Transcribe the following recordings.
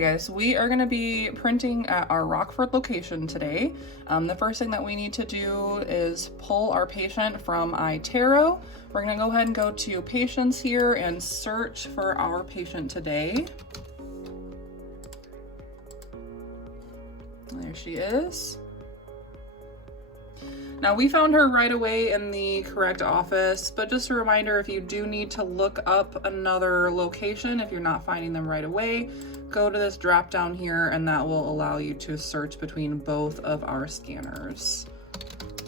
Okay guys, we are going to be printing at our Rockford location today. The first thing that we need to do is pull our patient from iTero. We're going to go ahead and go to patients here and search for our patient today. There she is. Now we found her right away in the correct office, but just a reminder, if you do need to look up another location, if you're not finding them right away, go to this drop down here and that will allow you to search between both of our scanners.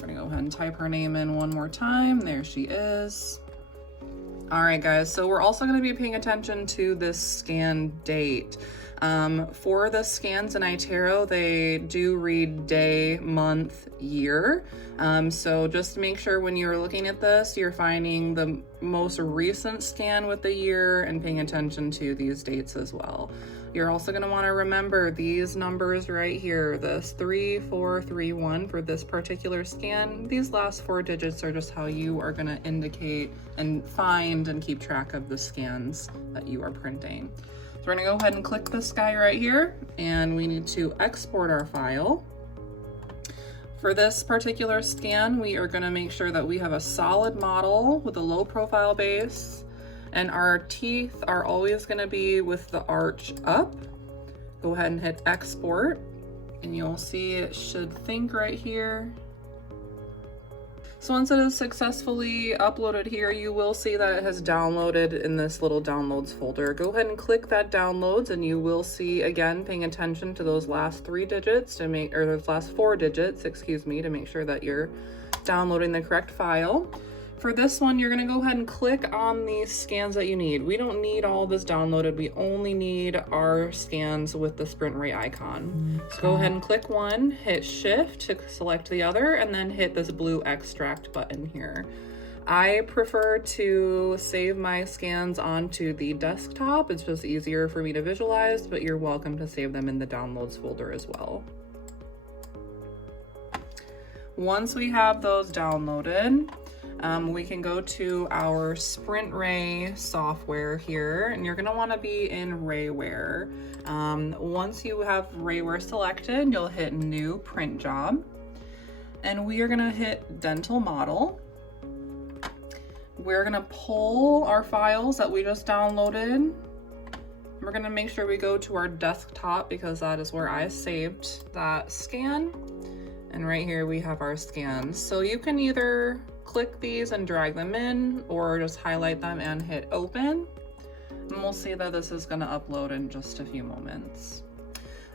We're gonna go ahead and type her name in one more time. There she is. All right guys, so we're also gonna be paying attention to this scan date. For the scans in iTero, they do read day, month, year. So just make sure when you're looking at this, you're finding the most recent scan with the year and paying attention to these dates as well. You're also going to want to remember these numbers right here, this 3431 for this particular scan. These last 4 digits are just how you are going to indicate and find and keep track of the scans that you are printing. So we're gonna go ahead and click this guy right here, and we need to export our file. For this particular scan, we are gonna make sure that we have a solid model with a low profile base, and our teeth are always gonna be with the arch up. Go ahead and hit export, and you'll see it should think right here. So once it is successfully uploaded here, you will see that it has downloaded in this little downloads folder. Go ahead and click that downloads and you will see, again, paying attention to those last 3 digits to make, or those last 4 digits, excuse me, to make sure that you're downloading the correct file. For this one, you're gonna go ahead and click on the scans that you need. We don't need all this downloaded. We only need our scans with the sprint ray icon. So go ahead and click one, hit shift to select the other, and then hit this blue extract button here. I prefer to save my scans onto the desktop. It's just easier for me to visualize, but you're welcome to save them in the downloads folder as well. Once we have those downloaded, we can go to our Sprint Ray software here, and you're gonna wanna be in Rayware. Once you have Rayware selected, you'll hit New Print Job, and we are gonna hit Dental Model. We're gonna pull our files that we just downloaded. We're gonna make sure we go to our desktop because that is where I saved that scan. And right here we have our scans. So you can either click these and drag them in or just highlight them and hit open. And we'll see that this is gonna upload in just a few moments.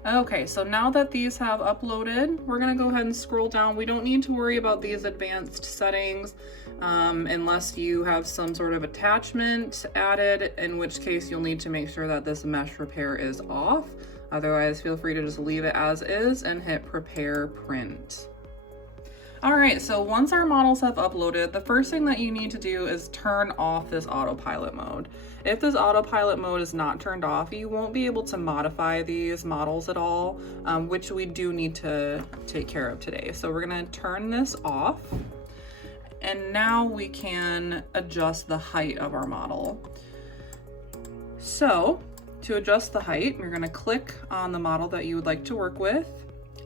Okay, so now that these have uploaded, we're gonna go ahead and scroll down. We don't need to worry about these advanced settings unless you have some sort of attachment added, in which case you'll need to make sure that this mesh repair is off. Otherwise, feel free to just leave it as is and hit prepare print. All right, so once our models have uploaded, the first thing that you need to do is turn off this autopilot mode. If this autopilot mode is not turned off, you won't be able to modify these models at all, which we do need to take care of today. So we're gonna turn this off, and now we can adjust the height of our model. So to adjust the height, you're gonna click on the model that you would like to work with.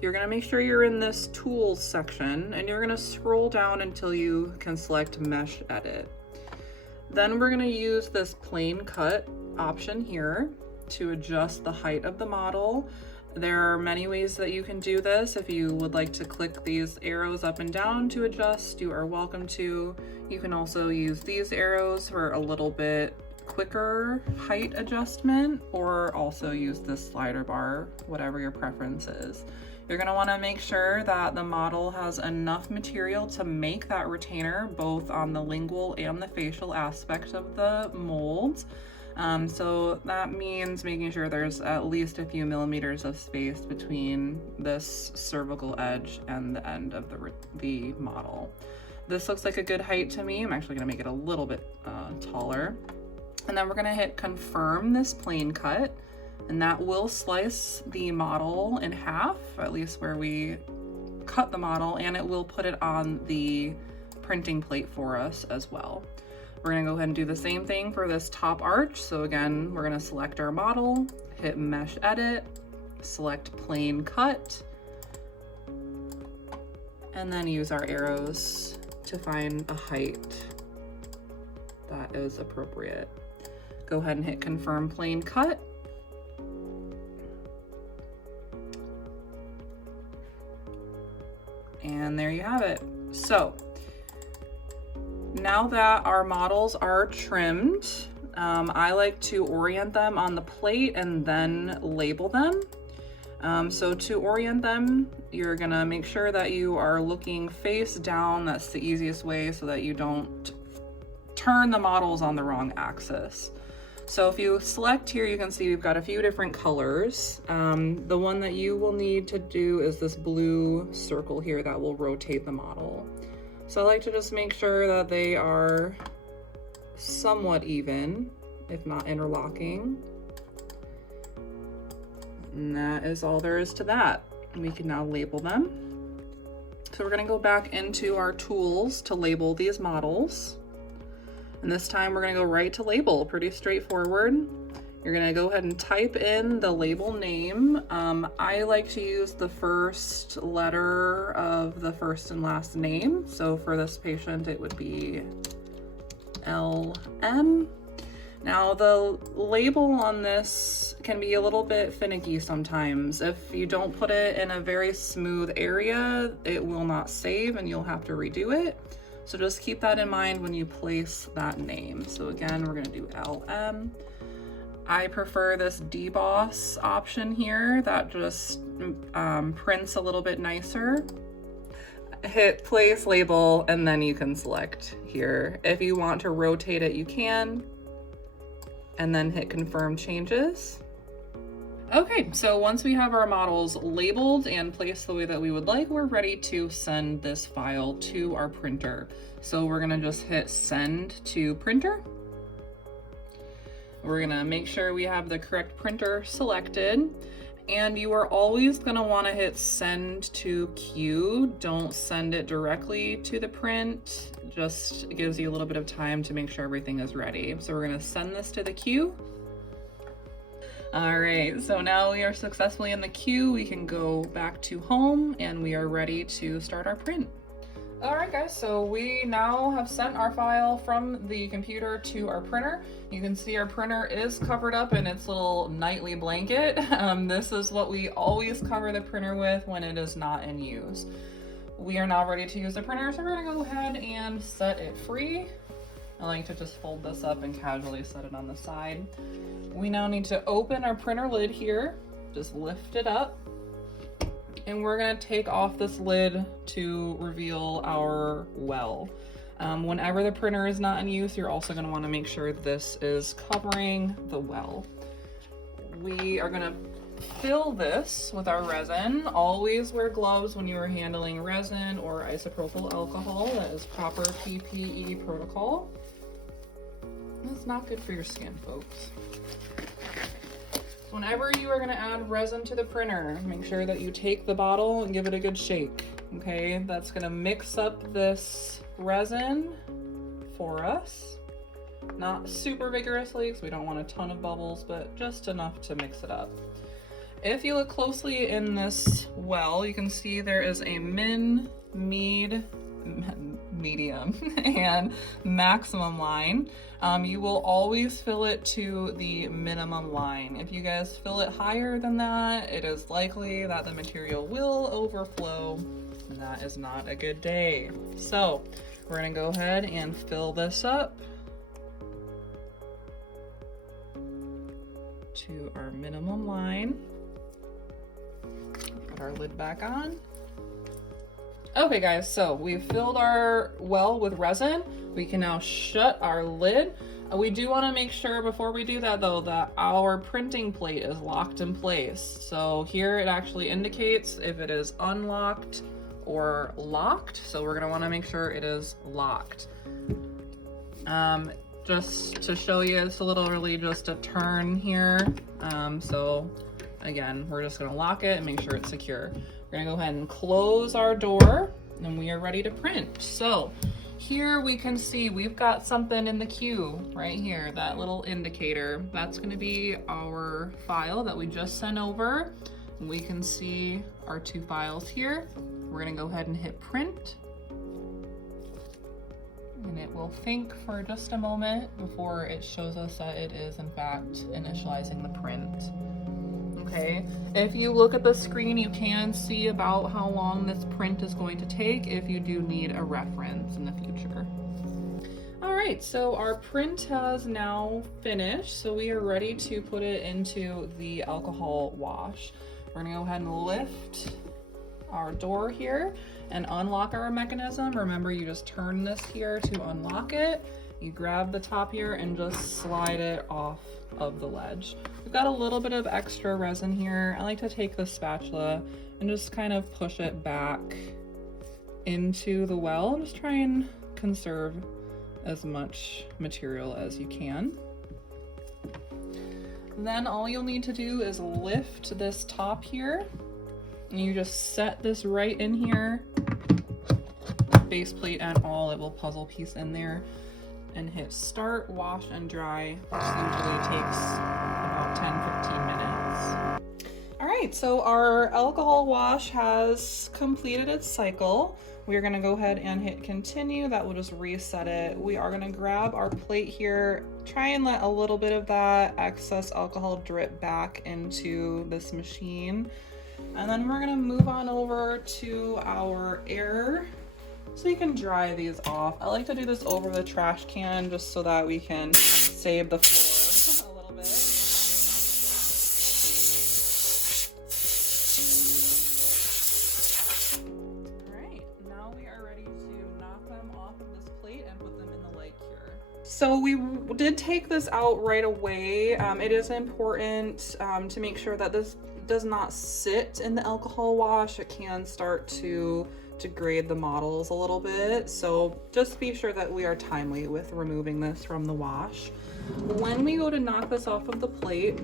You're gonna make sure you're in this tools section, and you're gonna scroll down until you can select mesh edit. Then we're gonna use this plane cut option here to adjust the height of the model. There are many ways that you can do this. If you would like to click these arrows up and down to adjust, you are welcome to. You can also use these arrows for a little bit quicker height adjustment, or also use this slider bar, whatever your preference is. You're gonna wanna make sure that the model has enough material to make that retainer, both on the lingual and the facial aspect of the molds. So that means making sure there's at least a few millimeters of space between this cervical edge and the end of the model. This looks like a good height to me. I'm actually gonna make it a little bit taller. And then we're gonna hit confirm this plane cut, and that will slice the model in half, at least where we cut the model, and it will put it on the printing plate for us as well. We're gonna go ahead and do the same thing for this top arch. So again, we're gonna select our model, hit mesh edit, select plane cut, and then use our arrows to find a height that is appropriate. Go ahead and hit confirm plane cut. And there you have it. So now that our models are trimmed, I like to orient them on the plate and then label them. So to orient them, you're gonna make sure that you are looking face down. That's the easiest way so that you don't turn the models on the wrong axis. So if you select here, you can see we've got a few different colors. The one that you will need to do is this blue circle here that will rotate the model. So I like to just make sure that they are somewhat even, if not interlocking. And that is all there is to that. We can now label them. So we're gonna go back into our tools to label these models. And this time we're gonna go right to label, pretty straightforward. You're gonna go ahead and type in the label name. I like to use the first letter of the first and last name. So for this patient, it would be LM. Now the label on this can be a little bit finicky sometimes. If you don't put it in a very smooth area, it will not save and you'll have to redo it. So just keep that in mind when you place that name. So again, we're gonna do LM. I prefer this deboss option here that just prints a little bit nicer. Hit place label and then you can select here. If you want to rotate it, you can. And then hit confirm changes. Okay, so once we have our models labeled and placed the way that we would like, we're ready to send this file to our printer. So we're gonna just hit send to printer. We're gonna make sure we have the correct printer selected. And you are always gonna wanna hit send to queue. Don't send it directly to the print. Just gives you a little bit of time to make sure everything is ready. So we're gonna send this to the queue. All right, so now we are successfully in the queue. We can go back to home and we are ready to start our print. All right guys, so we now have sent our file from the computer to our printer. You can see our printer is covered up in its little nightly blanket. This is what we always cover the printer with when it is not in use. We are now ready to use the printer, so we're gonna go ahead and set it free. I like to just fold this up and casually set it on the side. We now need to open our printer lid here, just lift it up. And we're gonna take off this lid to reveal our well. Whenever the printer is not in use, you're also gonna wanna make sure this is covering the well. We are gonna fill this with our resin. Always wear gloves when you are handling resin or isopropyl alcohol. That is proper PPE protocol. That's not good for your skin, folks. Whenever you are going to add resin to the printer, make sure that you take the bottle and give it a good shake. Okay, that's going to mix up this resin for us. Not super vigorously because we don't want a ton of bubbles, but just enough to mix it up. If you look closely in this well, you can see there is a medium, and maximum line. You will always fill it to the minimum line. If you guys fill it higher than that, it is likely that the material will overflow, and that is not a good day. So we're gonna go ahead and fill this up to our minimum line. Put our lid back on. Okay guys, so we've filled our well with resin. We can now shut our lid. We do want to make sure before we do that though that our printing plate is locked in place. So here it actually indicates if it is unlocked or locked. So we're going to want to make sure it is locked. Just to show you, it's literally just a turn here. So again, we're just going to lock it and make sure it's secure. We're gonna go ahead and close our door and we are ready to print. So Here we can see we've got something in the queue right here, that little indicator. That's gonna be our file that we just sent over. We can see our 2 files here. We're gonna go ahead and hit print. And it will think for just a moment before it shows us that it is in fact initializing the print. Okay, if you look at the screen, you can see about how long this print is going to take if you do need a reference in the future. All right, so our print has now finished, so we are ready to put it into the alcohol wash. We're gonna go ahead and lift our door here and unlock our mechanism. Remember, you just turn this here to unlock it. You grab the top here and just slide it off of the ledge. We've got a little bit of extra resin here. I like to take the spatula and just kind of push it back into the well. Just try and conserve as much material as you can. Then all you'll need to do is lift this top here, and you just set this right in here, base plate and all, it will puzzle piece in there, and hit start, wash, and dry, which usually takes about 10-15 minutes. All right, so our alcohol wash has completed its cycle. We are gonna go ahead and hit continue. That will just reset it. We are gonna grab our plate here, try and let a little bit of that excess alcohol drip back into this machine. And then we're gonna move on over to our air so you can dry these off. I like to do this over the trash can just so that we can save the floor a little bit. All right, now we are ready to knock them off of this plate and put them in the light cure. So we did take this out right away. It is important to make sure that this does not sit in the alcohol wash. It can start to degrade the models a little bit, so just be sure that we are timely with removing this from the wash. When we go to knock this off of the plate,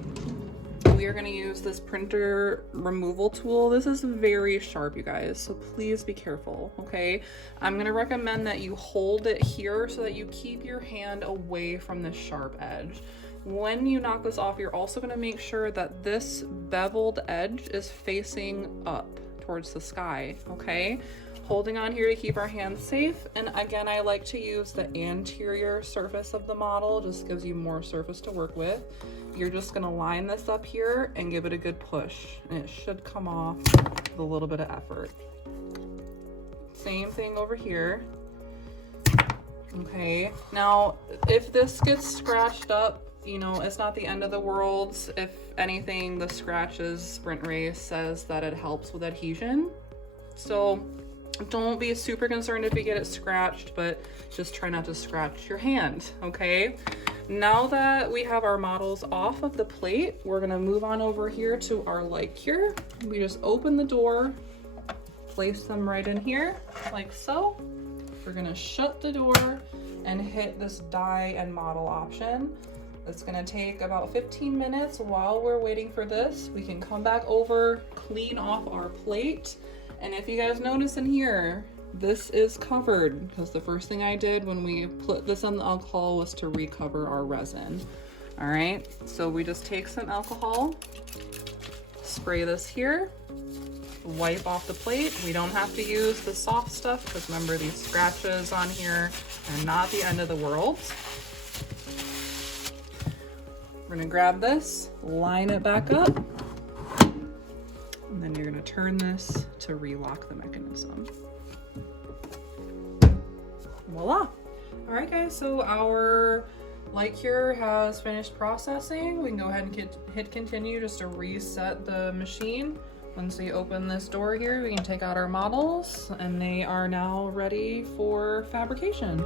we are going to use this printer removal tool. This is very sharp, you guys, so please be careful, okay? I'm going to recommend that you hold it here so that you keep your hand away from the sharp edge. When you knock this off, you're also going to make sure that this beveled edge is facing up towards the sky, okay? Holding on here to keep our hands safe. And again, I like to use the anterior surface of the model, just gives you more surface to work with. You're just gonna line this up here and give it a good push, and it should come off with a little bit of effort. Same thing over here. Okay, now if this gets scratched up, you know, it's not the end of the world. If anything, the Scratches Sprint Race says that it helps with adhesion. So don't be super concerned if you get it scratched, but just try not to scratch your hand, okay? Now that we have our models off of the plate, we're gonna move on over here to our light cure. We just open the door, place them right in here, like so. We're gonna shut the door and hit this die and model option. It's gonna take about 15 minutes. While we're waiting for this, we can come back over, clean off our plate. And if you guys notice in here, this is covered because the first thing I did when we put this on the alcohol was to recover our resin. All right, so we just take some alcohol, spray this here, wipe off the plate. We don't have to use the soft stuff because remember, these scratches on here are not the end of the world. We're gonna grab this, line it back up, and then you're gonna turn this to relock the mechanism. Voila. All right, guys, so our light cure has finished processing. We can go ahead and hit continue just to reset the machine. Once we open this door here, we can take out our models and they are now ready for fabrication.